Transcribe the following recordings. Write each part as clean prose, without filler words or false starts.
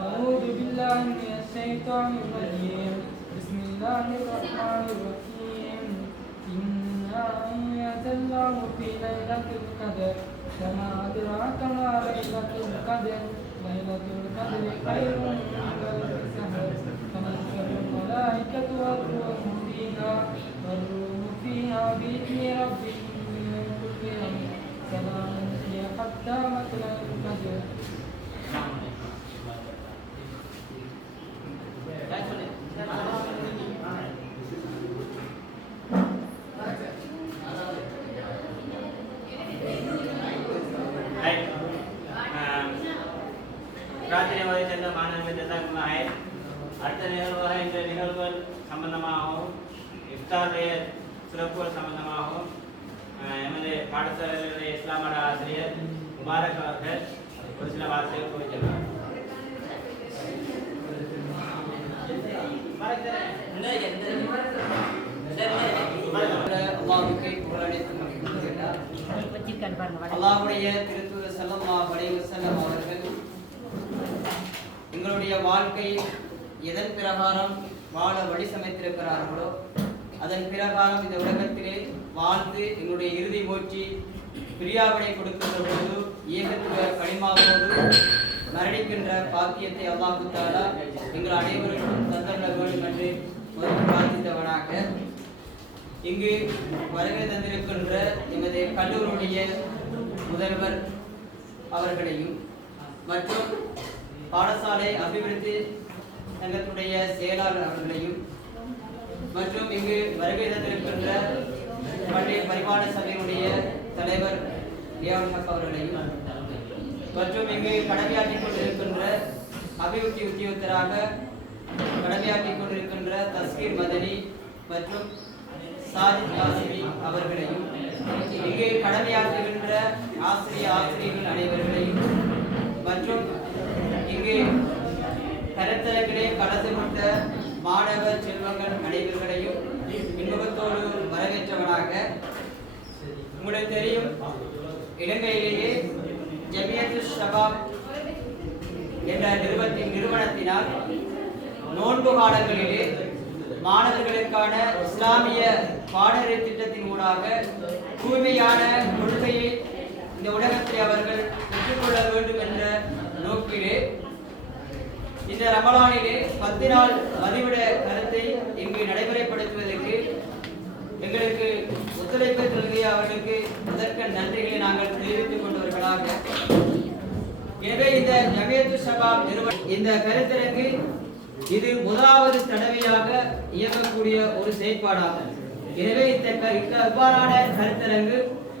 أعوذ بالله من الشيطان الرجيم بسم الله الرحمن الرحيم إنا أنزلناه في ليلة القدر وما أدراك ما ليلة القدر ليلة القدر خير من ألف شهر تنزل الملائكة والروح بإذن ربهم من كل أمر سلام هي حتى مطلع الفجر. பிரார்த்தனை வரை சென்ற மாணவர்கள் அடுத்த நிகழ்வாக இந்த நிகழ்வுகள் சம்பந்தமாகவும் இஃப்தாருடைய சிறப்புகள் சம்பந்தமாகவும் எமது பாடசாலைகளுடைய இஸ்லாமட ஆசிரியர் முபாரக் அவர்கள் ஒரு சில வார்த்தைகள் கூறியிருக்கிறார். அல்லாஹ்வுடைய திருத்தூதர் ஸல்லல்லாஹு அலைஹி வஸல்லம் அவர்கள் எங்களுடைய வாழ்க்கை எதன் பிரகாரம் வாழ வழி சமைத்திருக்கிறார்களோ அதன் பிரகாரம் இந்த உலகத்திலே வாழ்ந்து எங்களுடைய இறுதி மூச்சு பிரியாவினை கொடுக்கின்ற பொழுது ஏகத்துவ களிமாவோடு மரணிக்கின்ற பாக்கியத்தை அல்லாஹ் தஆலா எங்கள் அனைவருக்கும் தந்தருள வேண்டும் என்று முதல் பிரார்த்தித்தவனாக இங்கு வருகை தந்திருக்கின்ற எமது கல்லூரியுடைய முதல்வர் அவர்களையும் மற்றும் பாடசாலை அபிவிருத்தி சங்கத்துடைய செயலாளர் அவர்களையும் மற்றும் இங்கு வருகை தந்திருக்கின்ற பள்ளி பரிமாண சபையினுடைய தலைவர் லியாவுல் ஹக் அவர்களையும் மற்றும் இங்கு கடமையாற்றிக் கொண்டிருக்கின்ற அபிவிருத்தி உத்தியோகத்தராக கடமையாற்றிக் கொண்டிருக்கின்ற தஸ்கீர் மதனி மற்றும் சாஜித் காசிமி அவர்களையும் இங்கு கடமையாற்றுகின்ற ஆசிரியர்கள் அனைவர்களையும் மற்றும் இங்கு கருத்தரங்கிலே கலந்து கொண்ட மாணவ செல்வங்கள் அனைவர்களையும் இன்முகத்தோடு வரவேற்றவனாக உங்களுக்கு தெரியும் இலங்கையிலேயே ஜமியத்துல் ஷபாப் என்ற நிறுவனத்தினால் நோன்பு காலங்களிலே மாணவர்களுக்கான இஸ்லாமிய பாடநெறி திட்டத்தின் ஊடாக தூய்மையான கொள்கையை இந்த உலகத்தில் அவர்கள் பெற்றுக்கொள்ள வேண்டும் என்ற நோக்கிலே இந்த ரமலானிலே 10 நாள் மதிவிட கருத்தை இங்கு நடைமுறைப்படுத்துவதற்கு எங்களுக்கு ஒத்துழைப்பு നൽകിய அவர்களுக்கு அதற்கு நன்றிகளை நாங்கள் தெரிவித்துக் கொண்டவர்களாக எனவே இந்த ஜமியத்துல் ஷபாப் நிறுவனம் இந்த கருத்தரங்கு இது முதலாவது தடவையாக இயங்கக்கூடிய ஒரு செயற்பாடாகும். எனவே இவ்வாறான கருத்தரங்கு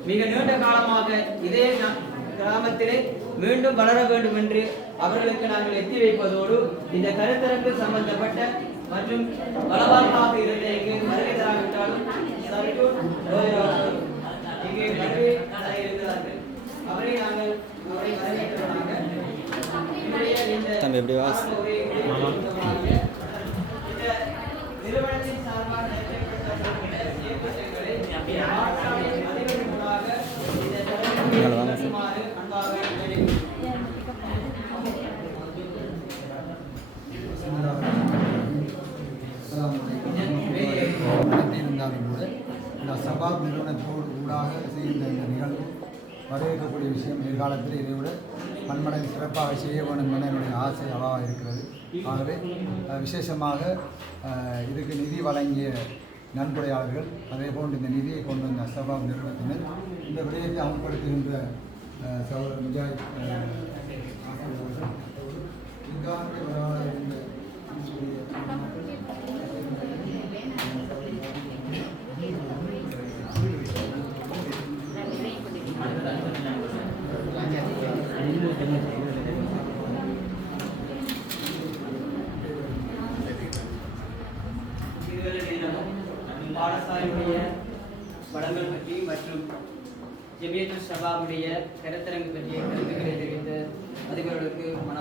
மிக நீண்ட காலமாக இதே கிராமத்திலே மீண்டும் வளர வேண்டும் என்று அவர்களுக்கு நாங்கள் எத்தி வைப்பதோடு இந்த கருத்தரங்கு சம்பந்தப்பட்ட மற்றும் பலவாழ்வாக இருந்த இங்கு வருகை தராவிட்டாலும் இங்கே கல்வி இருக்கிறார்கள் அவரை நாங்கள் வரவேற்கிறோம். நிறுவனத்தின் சார்பாக இருந்தாலும் கூட இந்த சபாப் நிறுவனத்தோடு ஊடாக செய்கின்ற இந்த நிகழ்வு வரவேற்கக்கூடிய விஷயம். எதிர்காலத்தில் இதை விட பன்மடங்கு சிறப்பாக செய்ய வேண்டும் என என்னுடைய ஆசை அவாவாக இருக்கிறது. ஆகவே விசேஷமாக இதுக்கு நிதி வழங்கிய நன்கொடையாளர்கள் அதேபோன்று இந்த நிதியை கொண்டு வந்த சபாப் நிறுவனத்தினர் இந்த விடயத்தை அமல்படுத்துகின்ற சகோதரர் முஜாஹித் பாடசாலையுடைய வளங்கள் பற்றி மற்றும் ஜமியத்துல் ஷபாபுடைய கருத்தரங்கு பற்றிய கருத்துக்களை தெரிவித்த அதிபர்களுக்கு மனம்